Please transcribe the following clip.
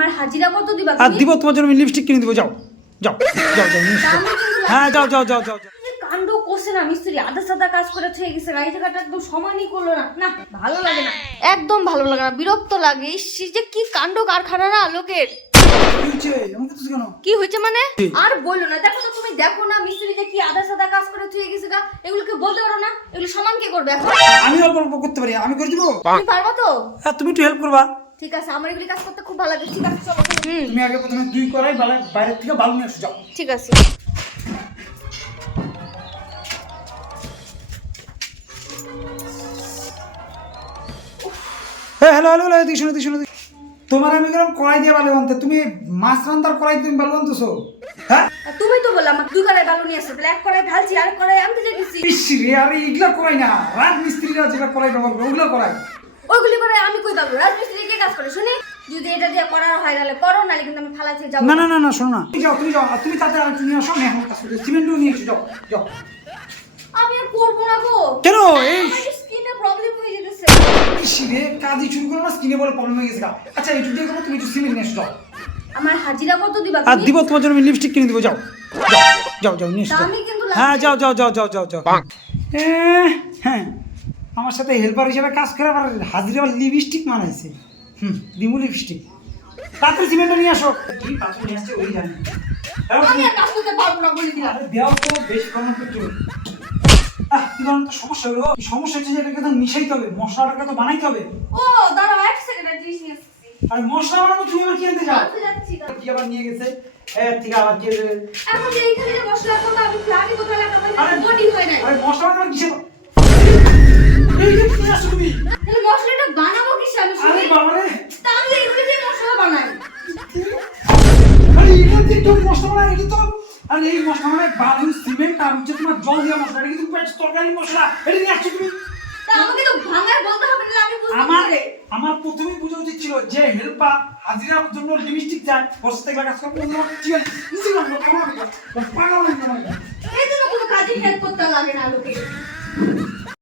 আমার হাজিরা কত দিবা আর তুমি? দিব তোমার জন্য আমি লিপস্টিক কিনে দিব, যাও যাও যাও যাও নিয়ে এসো। হ্যাঁ যাও যাও যাও যাও যাও। যে কাণ্ড করছে না মিস্ত্রি, আধা সাদা কাজ করে থয়ে গেছে, গাড়ি টাকাটা একদম সমানই করলো না। না ভালো লাগে না, একদম ভালো লাগে না, বিরক্ত লাগে। ইস, যে কি কাণ্ড কারখানা না লোকের। কি হয়েছে মানে? আর বললো না, দেখো তো তুমি, দেখো না মিস্ত্রি যে কি আধা সাদা কাজ করে থয়ে গেছে গা, এগুলোকে বলতে পারো না? এগুলো সমান কে করবে এখন? আমি অল্প অল্প করতে পারি, আমি করে দিব। তুমি পারবা তো? হ্যাঁ তুমি একটু হেল্প করবা। ঠিক আছে, আমার এগুলি কাজ করতে খুব ভালো লাগে। ঠিক আছে চলো। তুমি আগে প্রথমে 2 কড়াই বাইরে থেকে বালু নিয়ে আসো, যাও। ঠিক আছে। হ্যাঁ হ্যালো হ্যালো হ্যালো, এদিকে শোনো এদিকে শোনো। তোমার আমি গেলাম কড়াই দিয়ে বালু আনতে, তুমি মাছ রান্নার কড়াই তুমি বালু আনতেছো? হ্যাঁ আর তুমি তো বললাম আমার 2 কড়াই বালু নিয়ে আসতে, তাহলে 1 কড়াই ঢালছি, আর 1 কড়াই আনতে যেতেছি। ইস রে, আরে এগুলা কড়াই না, রাজমিস্ত্রিরা যেটা কড়াই ব্যবহার করে ওগুলো কড়াই। ওইগুলি করে আমি কই পাবো? রাজমিস্ত্রি কে কাজ করে শুনি? যদি এটা দিয়ে করার হয় তাহলে করো, নাহলে কিন্তু আমি ফালাই থেকে যাবো। না না না না, শোনো না, তুমি যাও তুমি যাও, আর তুমি তাতে আর নিয়ে আসো, আমি এখন কাজ করতে সিমেন্টও নিয়ে এসো, যাও যাও। আমি আর করবো না গো। কেন? এই স্কিনে প্রবলেম হয়ে যেতেছে। ইস রে, কাজই শুরু করো না, স্কিনে বলে প্রবলেম হয়ে গেছে গা। আচ্ছা একটু দিয়ে করো, তুমি একটু সিমেন্ট নিয়ে এসো, যাও। আমার হাজিরা কত দিবা আর তুমি? দিব তোমার জন্য আমি লিপস্টিক কিনে দিব, যাও যাও যাও নিয়ে এসো, যাও। দামি কিন্তু হ্যাঁ লাগবে। যাও যাও যাও যাও যাও যাও। হ্যাঁ আমার সাথে হেল্পার হিসেবে কাজ করে আবার হাজিরা আবার লিপস্টিক মানাইছে। দিমু লিপস্টিক। তাড়াতাড়ি সিমেন্টটা নিয়ে আসো। কি পাথর নিয়ে আসছে ওই জানি। আমি আর কাজ করতে পারবো না বলে দিলাম। আরে দেওয়া তো বেশ প্রমাণ করতে হবে। কি ধরনের তো সমস্যা হলো? সমস্যা হচ্ছে যে এটাকে তো মিশাইতে হবে, মশলাটাকে তো বানাইতে হবে। ও দাঁড়াও 1 সেকেন্ড, জিনিস নিয়ে আসছি। আর মশলা বানাবো, তুমি আবার কি আনতে যাও? আনতে যাচ্ছি না। কি আবার নিয়ে গেছে? ঠিক আবার কি দেবে? এখন যে এইখানে যে মশলা করবো, আমি প্লাগে কোথায় লাগাবো? আরে বডি হয় না। আরে মশলা বানাবো কিসে? এই যে কি আসো তুমি? তাহলে মশলাটা বানাবো কিসে আমি আরে শুনি? বাবা রে, তাহলে এগুলি দিয়ে মশলা বানাই। আরে এটা দিয়ে তো মশলা বানাই, এটা তো আরে এই মশলা মানে বালু সিমেন্ট আর হচ্ছে তোমার জল দিয়ে মশলা, এটা কিন্তু পুরো তরকারি মশলা। এটা নিয়ে আসছো তুমি? তা আমাকে তো ভাঙায় বলতে হবে না, আমি বুঝতে আমার পারি। আমার প্রথমেই বোঝা উচিত ছিল যে হেল্পার হাজিরার জন্য লিপস্টিক চায়, বসে থেকে কাজ করবো অন্য ঠিক আছে নিচে নামবো, কেমন হবে? পাগল হয়ে যাবে। এই জন্য কোনো কাজে হেল্প করতে লাগে না লোকে।